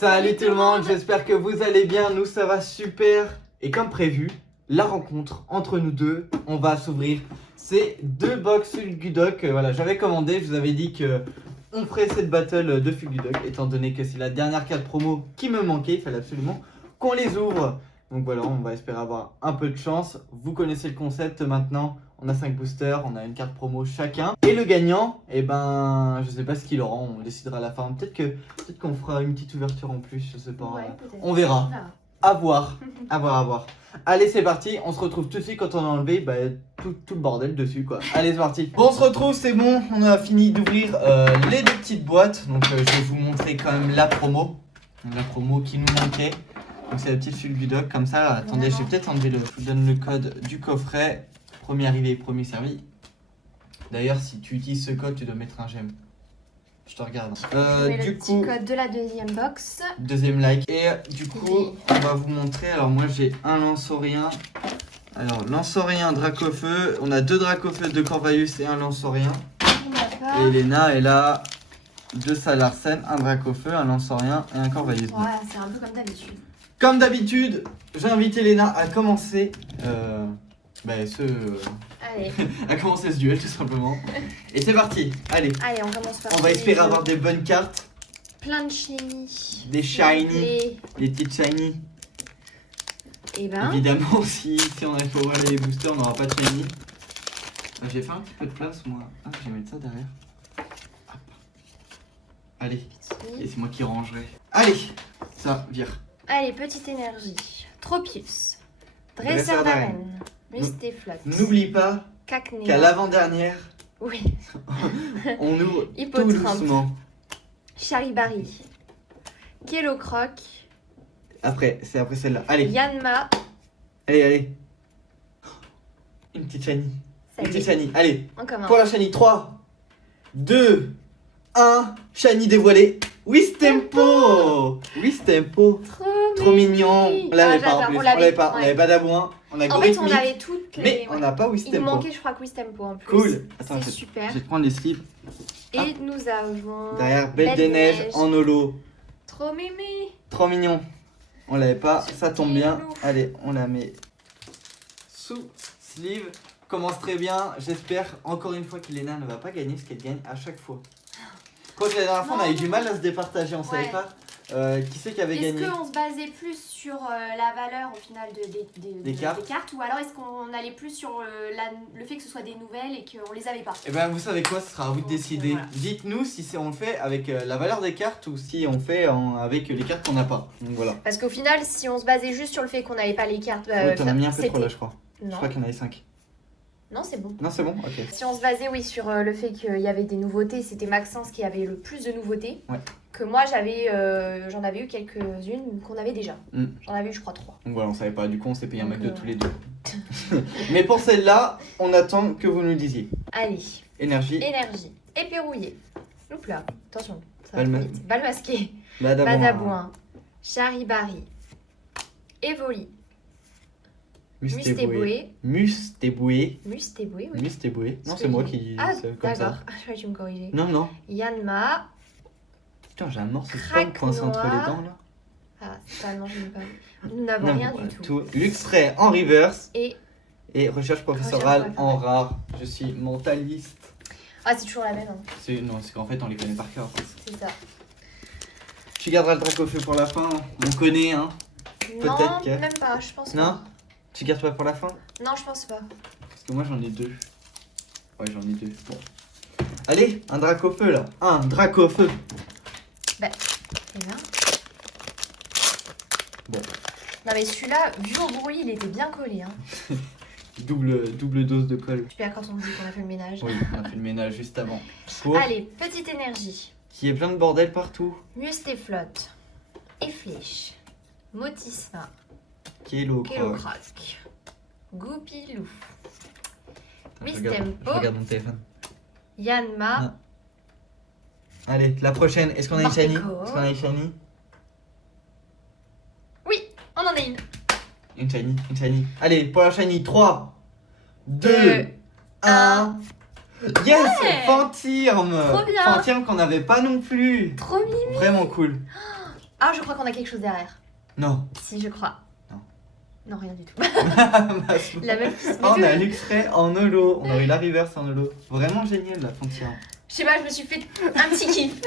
Salut tout le monde, j'espère que vous allez bien, nous ça va super. Et comme prévu, la rencontre entre nous deux, on va s'ouvrir ces deux box Fulgudoc. Voilà, j'avais commandé, je vous avais dit que on ferait cette battle de Fulgudoc, étant donné que c'est la dernière carte promo qui me manquait, il fallait absolument qu'on les ouvre. Donc voilà, on va espérer avoir un peu de chance. Vous connaissez le concept maintenant, on a 5 boosters, on a une carte promo chacun. Et le gagnant, eh ben, je sais pas ce qu'il aura, on décidera à la fin. Peut-être qu'on fera une petite ouverture en plus, je sais pas. Ouais, On verra. À voir, à voir, à voir. Allez, c'est parti, on se retrouve tout de suite quand on a enlevé tout le bordel dessus quoi. Allez, c'est parti. Bon, on se retrouve, c'est bon, on a fini d'ouvrir les deux petites boîtes. Donc je vais vous montrer quand même la promo qui nous manquait. Donc c'est la petite Fulgudoc comme ça. Attendez, je vais peut-être enlever je vous donne le code du coffret. Premier arrivé, premier servi. D'ailleurs, si tu utilises ce code, tu dois mettre un j'aime. Je te regarde. Du coup, code de la deuxième box. Deuxième like. Et du coup, on va vous montrer. Alors moi, j'ai un Lanceaurien. Alors, Lanceaurien, Dracofeu. On a deux Dracofeu, deux Corvalius et un Lanceaurien. Et Elena, elle a deux Salarsen, un Dracofeu, un Lanceaurien et un Corvalius. Ouais, c'est un peu comme d'habitude. Comme d'habitude, j'invite Elena à commencer Allez. à commencer ce duel tout simplement. Et c'est parti, allez. Allez, on commence par. On va espérer avoir des bonnes cartes. Plein de shiny. Des shiny. Des petites shiny. Et ben. Évidemment, si on arrive pas à voir les boosters, on n'aura pas de shiny. J'ai fait un petit peu de place moi. Ah, je vais mettre ça derrière. Hop. Allez. Et c'est moi qui rangerai. Allez, ça vire. Allez, petite énergie. Tropius. Dresseur d'arène. Mustéflot. N'oublie pas qu'à l'avant-dernière, oui. on ouvre tout doucement. Charibari. Kellocroc. C'est après celle-là. Allez. Yanma. Allez. Une petite shiny. Une petite shiny. Allez. On commence. Pour la shiny. 3, 2, 1. Shiny dévoilé. Wistempo. Wistempo. Trop mignon. On l'avait pas en plus. On l'avait pas. On avait Badabouin. On a Gorithmic. En fait, on avait toutes les... Mais on n'a pas Wistempo. Il nous manquait, je crois, que Wistempo en plus. Cool. C'est super. Je vais te prendre les slips. Et nous avons... Derrière, Belle des Neiges en holo. Trop mémé. Trop mignon. On l'avait pas. Ça tombe bien. Lourd. Allez, on la met sous sleeve. Commence très bien. J'espère encore une fois qu'Elena ne va pas gagner ce qu'elle gagne à chaque fois. Quand la dernière fois, on a eu du mal à se départager. On savait pas qui c'est qui avait gagné. Est-ce qu'on se basait plus sur la valeur au final des cartes ou alors est-ce qu'on allait plus sur le fait que ce soit des nouvelles et qu'on les avait pas? Et ben vous savez quoi, ce sera à vous de décider. Voilà. Dites-nous si on le fait avec la valeur des cartes ou si on fait avec les cartes qu'on n'a pas. Donc voilà. Parce qu'au final, si on se basait juste sur le fait qu'on n'avait pas les cartes... oui, t'en as mis un peu trop là je crois. Non. Je crois qu'il y en avait 5. Non, c'est bon. Non, c'est bon, ok. Si on se basait, oui, sur le fait qu'il y avait des nouveautés, c'était Maxence qui avait le plus de nouveautés. Ouais. Que moi, j'en avais eu quelques-unes qu'on avait déjà. J'en avais eu, je crois, 3. Donc voilà, on savait pas. Du coup, on s'est payé un Mac de tous les deux. Mais pour celle-là, on attend que vous nous disiez. Allez. Énergie. Éperrouillé. Oups là, attention. Balle masquée. Badabouin. Charibari. Evoli. Mustéboué. Oui. Mustéboué. Non, c'est moi qui... Ah, comme ça. d'accord. Je crois que tu me corriger. Non. Yanma. Putain, j'ai un morceau de pomme coincé entre les dents, là. Ah, ça, non, je n'ai pas. Nous n'avons rien du tout. Luxray en reverse. Et recherche professorale en rare. Je suis mentaliste. Ah, c'est toujours la même. Hein. Non, c'est qu'en fait, on les connaît par cœur. C'est ça. Tu garderas le Dracofeu pour la fin. On connaît, hein. Non, peut-être que... même pas, je pense non pas. Tu gardes pas pour la fin? Non, je pense pas. Parce que moi, j'en ai 2. Ouais, j'en ai 2. Bon. Allez, un Dracofeu, là. Un Dracofeu. Et là. Bon. Non, mais celui-là, vu au bruit, il était bien collé. Hein. double dose de colle. Super quand on dit qu'on a fait le ménage. Oui, on a fait le ménage juste avant. Allez, petite énergie. Qui est plein de bordel partout. Mustéflot. Efflèche. Motisma. Kellocroc. Goupilou. Je Wistempo. regarde mon téléphone. Yanma. Non. Allez, la prochaine. Est-ce qu'on a une shiny? Oui, on en a une. Une shiny. Allez, pour la shiny, 3, 2, 1. Yes, Fantirme. Trop bien. Fantirme qu'on n'avait pas non plus. Trop mimi. Vraiment cool. Ah, je crois qu'on a quelque chose derrière. Non. Si, je crois. Non. Non, rien du tout. Bah, La meuf qui se met on a de- l'extrait en holo. On a eu la reverse en holo. Vraiment génial la frontière. Je sais pas, je me suis fait un petit kiff.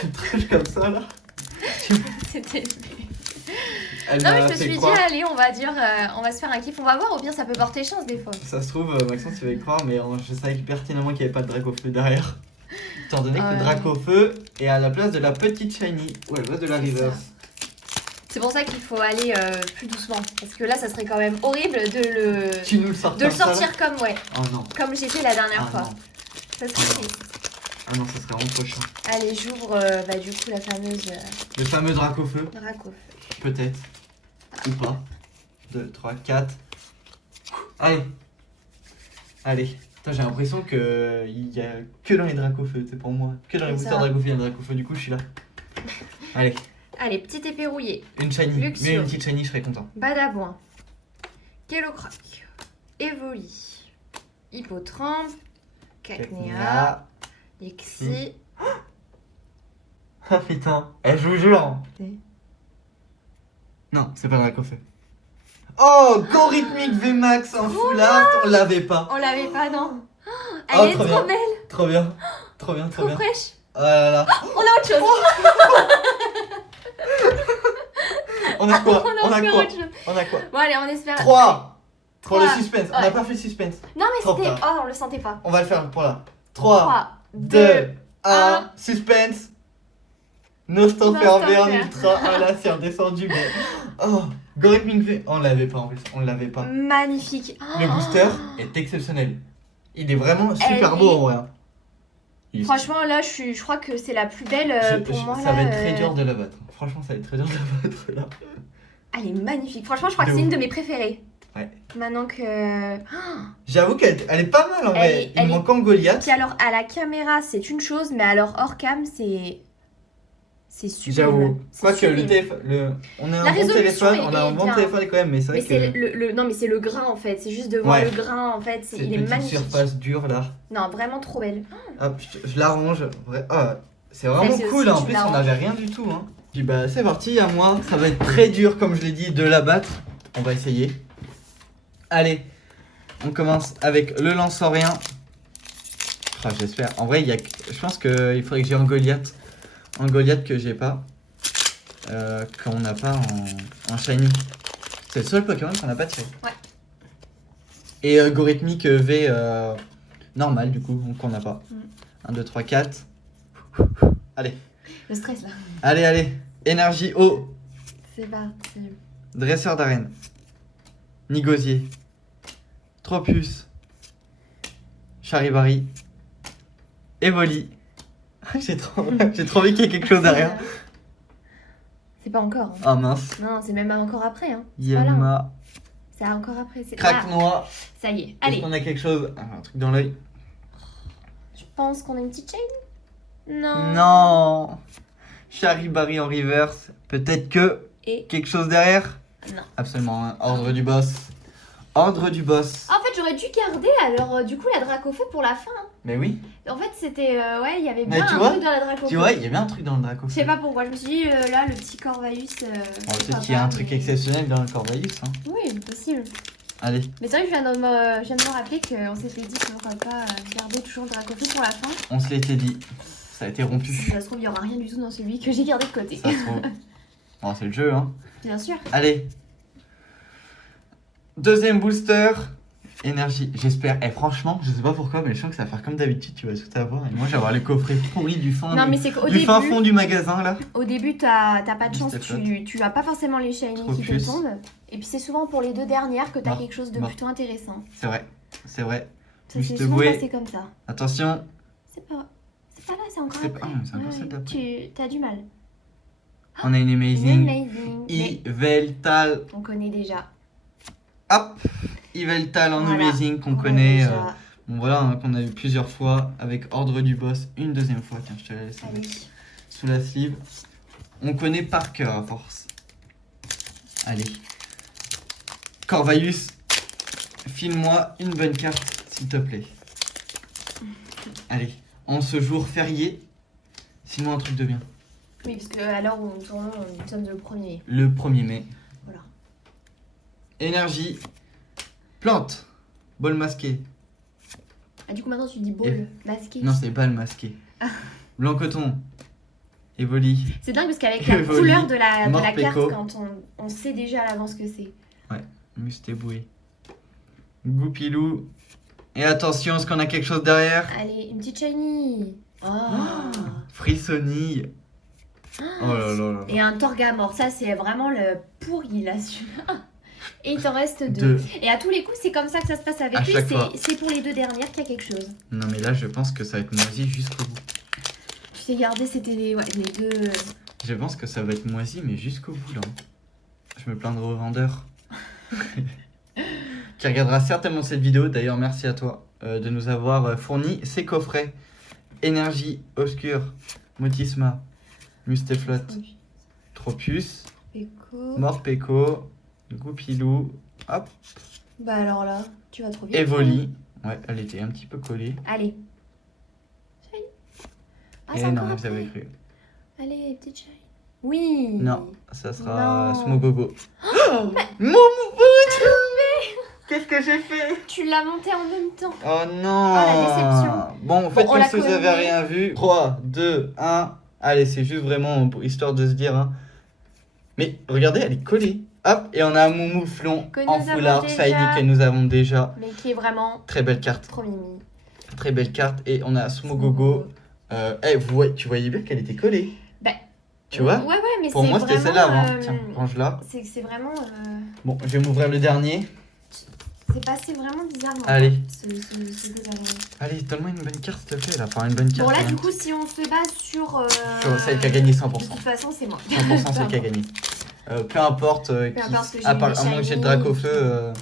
Tu triches comme ça là. C'était... Elle Non, mais m'a je me fait suis dit, croire. allez, on va dire, on va se faire un kiff. On va voir, au pire, ça peut porter chance des fois. Ça se trouve, Maxence, tu vas y croire, mais je savais pertinemment qu'il n'y avait pas de drac au feu derrière. Étant donné que le drac au feu est à la place de la petite shiny. Ou elle va de la C'est reverse. C'est pour ça qu'il faut aller plus doucement. Parce que là, ça serait quand même horrible de Tu nous le sors le comme ça, là sortir comme, ouais, Oh non. comme j'ai fait la dernière Ah fois. non. Ça serait triste. Ah non, ça serait vraiment trop chiant. Allez, j'ouvre du coup la fameuse Le fameux drac au feu, drac au feu. peut-être. Ou pas. 2, 3, 4. Allez. Allez. Putain, j'ai l'impression que il y a que dans les dracs au feu, c'est pour moi. Que dans les Mais boosters ça va. drac au feu, il y a un drac au feu, du coup je suis là. Allez, Allez, petite épée rouillée. une shiny. Luxio. Mais une petite shiny, je serais content. Badabouin. Kellocrac. Evoli. Hippotrampe. Cacnea. Lexi. Ah putain, je vous jure. C'est- Non, c'est pas le drac au feu. Oh, Go Rhythmic VMAX en full art, on l'avait pas. On l'avait pas, non. Elle Oh, est trop trop bien. belle, Trop bien. Trop bien, trop trop bien. fraîche. Oh là là. On a autre chose. On a quoi? On a encore quoi? autre chose. On a quoi? Bon, allez, on espère. 3 pour le Trois. suspense. On n'a Ouais. pas fait le suspense. Non, mais Trop c'était. tard. Oh, on le sentait pas. On va le faire pour là. 3, 3, 2, 2. 1, suspense. Nostopher Nostopher. Verne Ultra. Ah là, c'est redescendu, mais. Oh, Go Rhythmic V. On l'avait pas en plus. On l'avait pas. Magnifique. Le booster est exceptionnel. Il est vraiment super Elle beau est- en vrai. Il- Franchement, là, je crois que c'est la plus belle pour moi. ça là, va être très dur de la battre. Franchement, ça va être très dur de la battre là. Elle est magnifique. Franchement, je crois De que c'est ouf. une de mes préférées. Ouais. Maintenant que. J'avoue qu'elle elle est pas mal en vrai. Il elle manque en Goliath. Puis alors, à la caméra, c'est une chose, mais alors hors cam, c'est sublime. J'avoue. C'est Quoique le sublime. téléphone. On a un La bon résolution téléphone. est- On a un est bon bien. téléphone quand même, mais c'est vrai Mais c'est que. non, mais c'est le grain en fait. C'est juste de voir Ouais. le grain en fait. Cette Il est petite magnifique. surface dure là. Non, vraiment trop belle. Hop, je l'arrange. Ah, c'est vraiment Celle-ci cool. aussi, En tu plus, on l'arranges. n'avait rien du tout. Hein. Puis bah, c'est parti. À moi. Ça va être très dur, comme je l'ai dit, de la battre. On va essayer. Allez, on commence avec le lance-rien. Ah, j'espère. En vrai, je pense qu'il faudrait que j'ai un Goliath. Un Goliath que j'ai pas. Qu'on n'a pas en shiny. C'est le seul Pokémon qu'on n'a pas tiré. Ouais. Et Go Rhythmic V normal, du coup, qu'on n'a pas. Mm. 1, 2, 3, 4. Allez, Le stress là. allez. Énergie eau. C'est parti. Dresseur d'arène. Nigosier. Tropius. Charivari. Evoli. j'ai trop envie qu'il y ait quelque chose derrière. C'est pas encore. hein. Ah mince. Non, c'est même encore après. Hein. C'est pas là. Yama. C'est encore après. C'est Craque Ah, noix. ça y est. Est-ce Allez. qu'on a quelque chose? Ah, un truc dans l'œil. Je pense qu'on a une petite chaîne. Non. Non. Charivari en reverse. Peut-être que Et quelque chose derrière? non. Absolument. Hein. Ordre du boss. Ordre du boss. En fait, j'aurais dû garder alors du coup la Dracofeu pour la fin. hein. Mais oui. En fait, c'était ouais, il y avait Mais bien tu un vois, truc dans la Dracofeu. Tu vois, il y a bien un truc dans le Draco. Je sais pas pourquoi. Je me suis dit là, le petit Corvalus. Peut-être qu'il y a un truc exceptionnel dans le Corvallis. Hein. Oui, possible. Allez. Mais c'est vrai que je viens de me rappeler qu'on s'était dit qu'on ne pas garder toujours le Dracofeu pour la fin. On se l'était dit. Ça a été Si rompu. ça se trouve, il n'y aura rien du tout dans celui que j'ai gardé de côté. Ça se trouve. Bon, c'est le jeu, hein. Bien sûr. Allez. Deuxième booster. Énergie. J'espère. Et franchement, je sais pas pourquoi, mais je sens que ça va faire comme d'habitude. Tu vas tout avoir. Et moi, je vais avoir les coffrets pourris du fin, Non, mais c'est qu'au du fin début, fond du magasin, là. au début, t'as pas de chance, C'était tu as pas forcément les shiny Trop qui plus. te tombent. Et puis c'est souvent pour les deux dernières que t'as Bon, quelque chose de bon. plutôt intéressant. C'est vrai. C'est vrai. Ça Juste s'est souvent boué. passé comme ça. Attention. C'est pas là, c'est encore C'est après. pas- ah, c'est encore celle d'après. T'as du mal. On a une Une amazing. amazing. Mais Yveltal. on connaît déjà. Hop. Yveltal en Voilà. amazing qu'on On connaît. déjà. Bon voilà, hein, qu'on a eu plusieurs fois avec Ordre du Boss, une deuxième fois, tiens je te la laisse Allez. sous la sleeve. On connaît par cœur à force. Allez. Corvalus, file-moi une bonne carte s'il te plaît. Allez, en ce jour férié, file-moi un truc de bien. Oui, parce qu'à l'heure où on tourne, nous sommes le 1er mai. Le 1er mai. Voilà. Énergie. Plante. Bol masqué. Ah, du coup, maintenant tu dis ball masqué. Non, c'est balle masqué. Blanc coton. Évoli. C'est dingue parce qu'avec la Evoli, couleur de la carte, Morpeko. quand on sait déjà à l'avance que c'est. Mustéboué. Goupilou. Et attention, est-ce qu'on a quelque chose derrière? Allez, une petite shiny. Oh. Frissonille. Oh là là là. Et un Torgamore, ça c'est vraiment le pourri là celui-là. Et il t'en reste 2. Et à tous les coups, c'est comme ça que ça se passe avec À lui. chaque fois. C'est pour les 2 dernières qu'il y a quelque chose. Non mais là, je pense que ça va être moisi jusqu'au bout. Tu t'es gardé, c'était les 2. Je pense que ça va être moisi, mais jusqu'au bout là. Je me plaindrai au vendeur. Qui regardera certainement cette vidéo. D'ailleurs, merci à toi de nous avoir fourni ces coffrets. Énergie obscure, Motisma, Mustéflotte, Tropius, Peko. Morpeko, Goupilou, hop, Bah alors là, tu vas trop vite. Evoli. Ouais, elle était un petit peu collée. Allez. Shiny. Ah, Et c'est non, encore j'avais après. cru. Allez, petite shiny. Oui. Non, ça sera Non. Smogogo. Oh, Qu'est-ce que j'ai fait? tu l'as monté en même temps. Oh non. Oh, la déception. Bon, faites on comme l'a si vous avez cogné. rien vu. 3, 2, 1. Allez, c'est juste vraiment pour histoire de se dire. Hein. Mais regardez, elle est collée. Hop, et on a un Moumouflon Que en nous avons foulard déjà. shiny que nous avons déjà. Mais qui est vraiment Très belle carte. trop mimi. Très belle carte. Et on a Smogogo. Tu voyais bien qu'elle était collée. Bah, Tu vois? Ouais, mais Pour c'est moi, c'était vraiment, celle-là avant. Tiens, range-la. C'est vraiment. Bon, je vais m'ouvrir le dernier. C'est passé vraiment bizarrement. Allez. Ce désagrément. Allez, donne-moi une bonne carte, s'il te plaît. Là. Enfin, une bonne carte. Bon, là, hein. du coup, si on se base sur. Sur celle qui a gagné 100%. De toute façon, c'est moi. 100% c'est qui a gagné. Peu importe, importe que j'ai à eu part des à moins que j'ai le shiny. Dracofeu. Oui,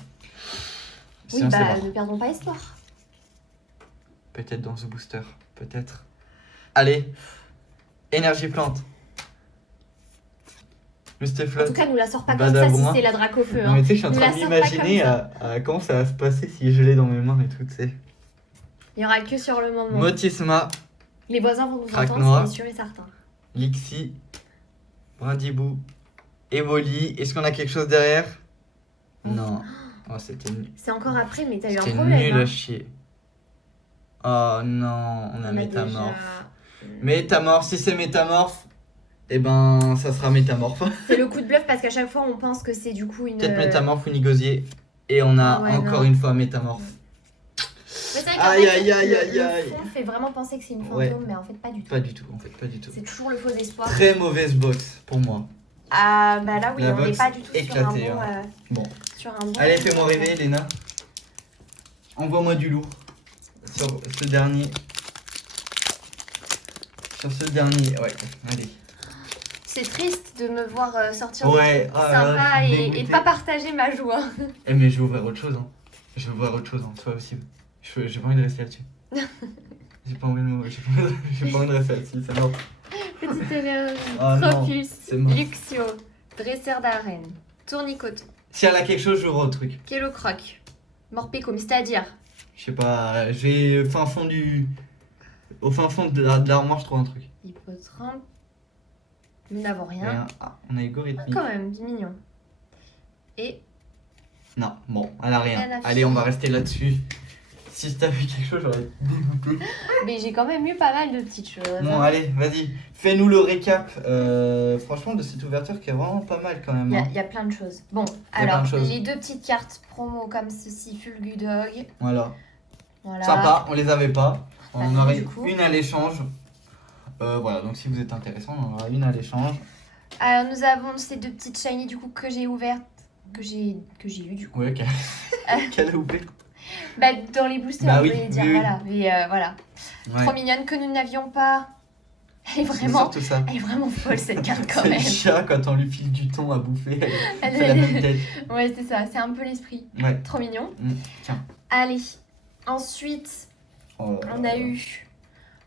sinon, c'est bah, mort. ne perdons pas espoir. Peut-être dans ce booster, peut-être. Allez, énergie plante. En tout Mustéflotte. cas, nous la sort pas comme ça si Badabouin. c'est la Dracofeu. Non Hein. mais tu sais, je suis en Nous train la de sort pas m'imaginer comme ça. à comment ça va se passer si je l'ai dans mes mains et tout, tu sais. Il y aura que sur le moment. Motisma, Les voisins vont nous Craque entendre, noir. c'est sûr et certain. Lixi, Brindibou, Evoli. Est-ce qu'on a quelque chose derrière? Non. Oh, c'était nul. C'est encore après, mais t'as eu un C'était problème. nul hein. à chier. Oh non, on a On a Métamorphe. déjà- Métamorphe, si c'est Métamorphe, eh ben ça sera Métamorphe. C'est le coup de bluff parce qu'à chaque fois on pense que c'est du coup une. Peut-être Métamorphe ou Nigosier. Et on a Ah ouais, encore non. une fois Métamorphe. Mais c'est vrai qu'en Aïe, fait, aïe, aïe, le- aïe, aïe. Le fond fait vraiment penser que c'est une fantôme, Ouais. mais en fait pas du tout. Pas du tout, en fait, pas du tout. C'est toujours le faux espoir. Très mauvaise box pour moi. Ah bah là oui, La on n'est box pas du tout éclatée, sur un bon. hein. Bon. Sur un bon. Allez, fais-moi rêver, Léna. Envoie-moi du lourd. Sur ce dernier. Sur ce dernier, ouais, allez. C'est triste de me voir sortir Ouais, des trucs ah là là, sympas je suis et dégoûté. de pas partager ma joie. Eh mais je vais ouvrir autre chose, hein. Je vais ouvrir autre chose, hein. C'est pas possible. J'ai pas envie de rester là-dessus. J'ai pas envie de rester là-dessus, c'est mort. Petite énergie. Ah non, Tropus, c'est mort. Luxio, Dresseur d'arène, Tournicoton, Si elle a quelque chose, je j'ouvre autre truc. Kelocroc, Morpeko, mais c'est-à-dire Je sais pas, je vais au fin fond de l'armoire, je trouve un truc. Hippotrampe. Nous n'avons rien. Rien. Ah, on a Ego Ah, rythmique. quand même, du mignon. Et Non, bon, elle a rien. Elle a Allez, on va rester là-dessus. Si t'as vu quelque chose, j'aurais été dégoûté. mais j'ai quand même eu pas mal de petites choses. Bon, allez, vas-y. Fais-nous le récap, franchement, de cette ouverture qui est vraiment pas mal quand même. Il y a plein de choses. Bon, Il y a plein alors, de choses. les 2 petites cartes promo comme ceci, Fulgudog. Voilà. Voilà. Sympa, on les avait pas. On en Bah, aurait du coup. une à l'échange. Voilà, donc si vous êtes intéressant, on en aura une à l'échange. Alors, nous avons ces 2 petites shiny du coup que j'ai ouvertes. Que j'ai eu du coup. Ouais, qu'elle a ouvert. Bah, dans les boosters, Bah on oui, peut les dire. oui, oui. Voilà. Mais voilà. Ouais. Trop mignonne que nous n'avions pas. Elle est C'est vraiment. surtout ça. Elle est vraiment folle cette carte quand C'est le même. chat, quand on lui file du thon à bouffer, elle Elle fait la même est- tête. Ouais, c'est ça, c'est un peu l'esprit. Ouais. Trop mignon. Tiens. Allez. Ensuite, Oh. on a eu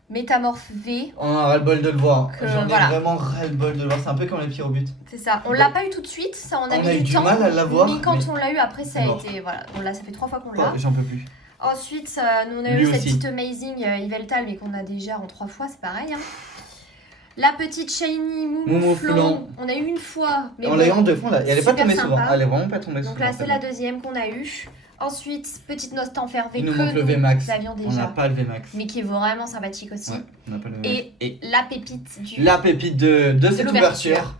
Métamorphe V. On a ras-le-bol de le voir. Que, J'en ai voilà. vraiment ras-le-bol de le voir. C'est un peu comme les pyrobutes. C'est ça. On l'a pas eu tout de suite, ça on a On mis a eu du du temps. mal à l'avoir, Mais quand mais- on l'a eu après, ça a Mort. été. Voilà. On l'a, ça fait 3 fois qu'on Oh, l'a. j'en peux plus. Ensuite, nous on a Lui eu cette aussi. petite Amazing Yveltal, mais qu'on a déjà en 3 fois, c'est pareil. Hein. La petite Shiny Mouflon, on a eu une fois. Mais on bon, l'a eu en 2 fois là. Et elle est pas super tombée souvent. sympa. Elle est vraiment pas tombée souvent. Donc là, c'est la deuxième qu'on a eue. Ensuite, petite note enfermée Il que nous manque le VMAX. nous avions On n'a déjà. pas le VMAX. Mais qui est vraiment sympathique aussi. Ouais, on n'a pas le VMAX. Et la pépite du... La pépite de cette ouverture.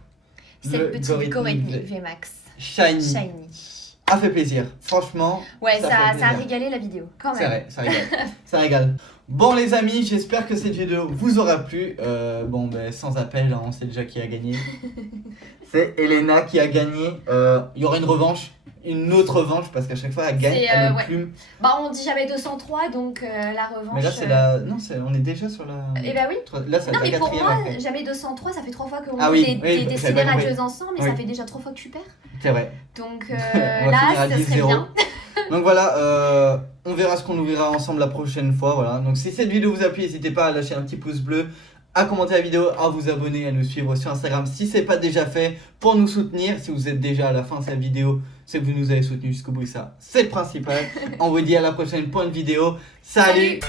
C'est le petit Gorithmic Gorithmic VMAX. Shiny. A fait plaisir. Franchement. Ouais, ça a plaisir. régalé la vidéo. Quand même. C'est vrai, ça régale. Ça régale. Bon les amis, j'espère que cette vidéo vous aura plu. Bon ben sans appel, hein, on sait déjà qui a gagné. C'est Elena qui a gagné. Il y aura une revanche. Une autre revanche parce qu'à chaque fois elle gagne, elle me plume. Bah on dit jamais 203 donc la revanche. Mais là c'est la... Non, on est déjà sur la... Eh bah oui. Là c'est non la mais pour quatrième. moi, jamais 203, ça fait 3 fois qu'on est des ciné-radieuses ensemble mais oui. ça fait déjà 3 fois que tu perds. C'est vrai. Donc là, ça serait bien. Donc voilà, on verra ce qu'on ouvrira ensemble la prochaine fois. Voilà. Donc si cette vidéo vous a plu, n'hésitez pas à lâcher un petit pouce bleu, à commenter la vidéo, à vous abonner, à nous suivre sur Instagram si ce n'est pas déjà fait pour nous soutenir. Si vous êtes déjà à la fin de cette vidéo, c'est que vous nous avez soutenu jusqu'au bout et ça, c'est le principal. On vous dit à la prochaine pour une vidéo. Salut.